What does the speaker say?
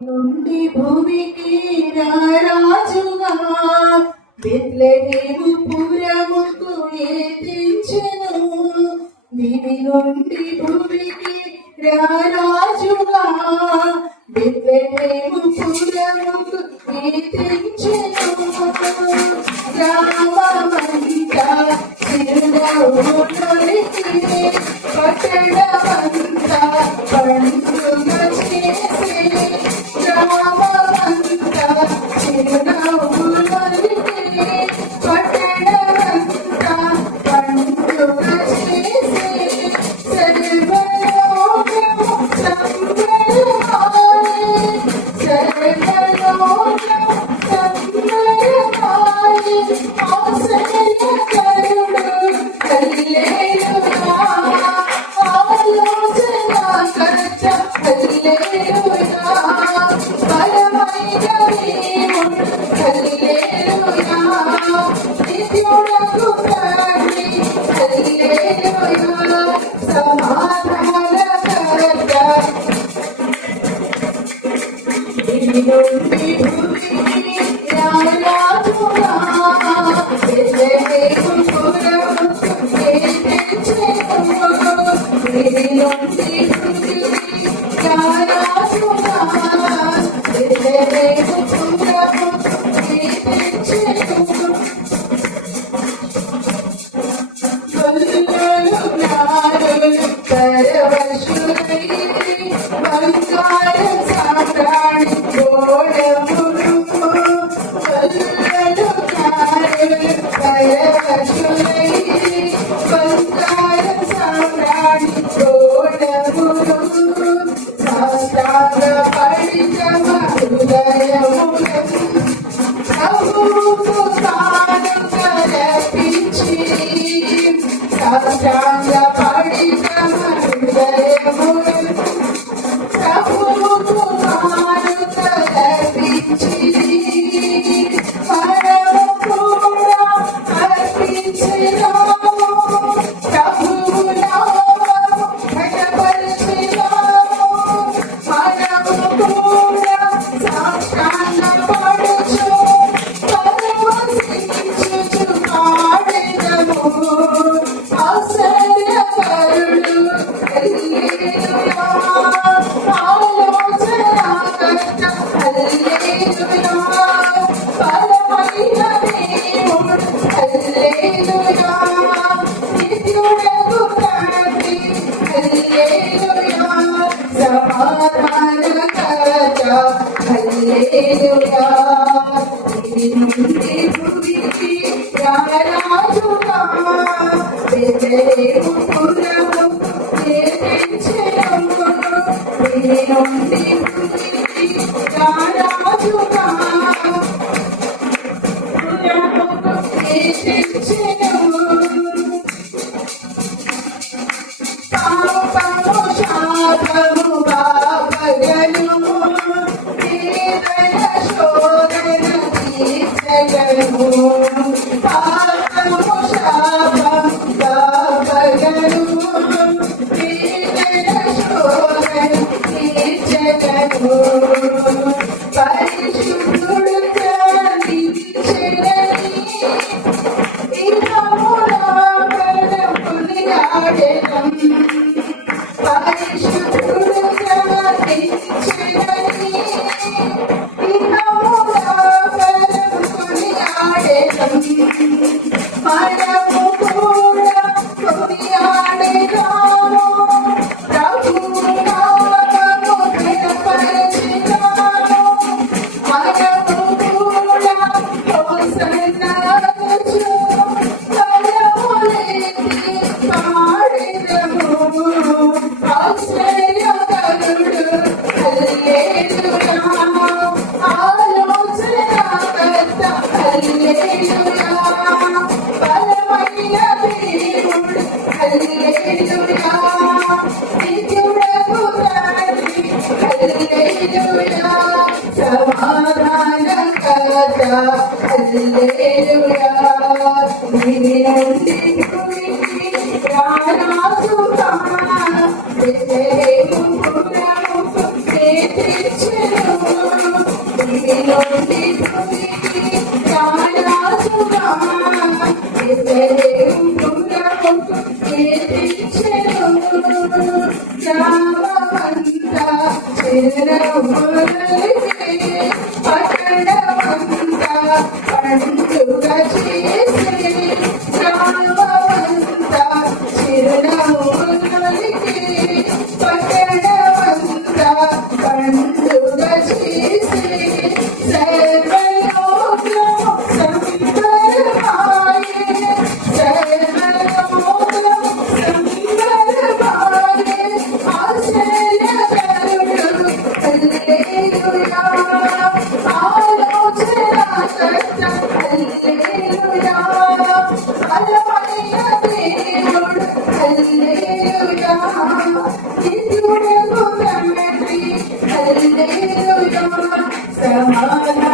నుండి భూమికి రారాజుగా బెత్లెహేము పురముకు ఎత్తించెను. దివి నుండి భూమికి రారాజుగా బెత్లెహేము పురముకు ఎత్తించెను. గ్రామమంతా చిరునవ్వులొలికి పట్టణమంతా పండుగ చేసే. గ్రామమంతా చిరునవ్వులొలికి పట్టణమంతా పండుగ చేసే. సర్వలోకము సంబరమాయె, సర్వలోకము సంబరమాయె. ఆశ్చర్యకరుడు హల్లెలూయా, ఆలోచనకర్త హల్లెలూయా, బలమైన దేవుడు హల్లెలూయా, నిత్యుడగు తండ్రి హల్లెలూయా, సమాధానకర్త. దివి నుండి భూమికి రారాజుగా బెత్లెహేము పురముకు ఎత్తించెను. దివి నుండి భూమికి రారాజుగా బెత్లెహేము పురముకు ఎత్తించెను. గొల్లులు జ్ఞానులు పరవశులై బంగారం సామ్రాణి గోడములు. గొల్లులు జ్ఞానులు పరవశులై బంగారం సామ్రాణి గోడములు. సాష్టాంగపడి తమ హృదయములను ప్రభువుకు కానుకలర్పించి. సాష్టాంగపడి తమ హృదయములను ప్రభువుకు కానుకలర్పించి. మనము కూడా అర్పించెదము, ప్రభువు నామము ఘనపరచెదము. మనము కూడా సాష్టాంగపడుచు పరవశించుచు పాడెదము. ఆశ్చర్యకరుడు హల్లెలూయా, ఆలోచనకర్త హల్లెలూయా, బలమైన దేవుడు హల్లెలూయా, నిత్యుడగు తండ్రి హల్లెలూయా, సమాధానకర్త హల్లెలూయా. దివి నుండి భూమికి రారాజుగా బెత్లెహేము పురముకు ఎత్తించెను. దివి నుండి భూమికి రారాజుగా పురముకు ఎత్తించెను. పాపము శాపము బాపగను, వేదన శోధన తీర్చగను. పాపము శాపము బాపగను, వేదన శోధన తీర్చగను. పరిశుద్ధుడు నిలిచెనని ఇహమున కొనియాడెదం. పరిశుద్ధుడు నిలిచెనని ఇహమున కొనియాడెదం. మనము కూడా కొనియాడెదము, ప్రభువు నామము ఘనపరచెదము. మనము కూడా హోసన్ననుచు కరములెత్తి పాడెదము. ఆశ్చర్యకరుడు హల్లెలూయా, ఆలోచనకర్త హల్లెలూయా, బలమైన దేవుడు హల్లెలూయా, నిత్యుడగు తండ్రి హల్లెలూయా, సమాధానకర్త హల్లెలూయా. దివి నుండి భూమికి రారాజుగా బెత్లెహేము పురముకు ఎత్తించెను. పండుగ చేసి గ్రామమంతా చిరునవ్వులకి పట్టణమంతా పండుగ చేసి సర్వలోకము సంబరమాయే సర్వలోకము సంబరమాయే ఆశ్చర్యకరుడు హల్లెలూయా ఆలోచనకర్త హల్లెలూయా బలమైన దేవుడు హల్లెలూయా నిత్యుడగు తండ్రి హల్లెలూయా సమాధాన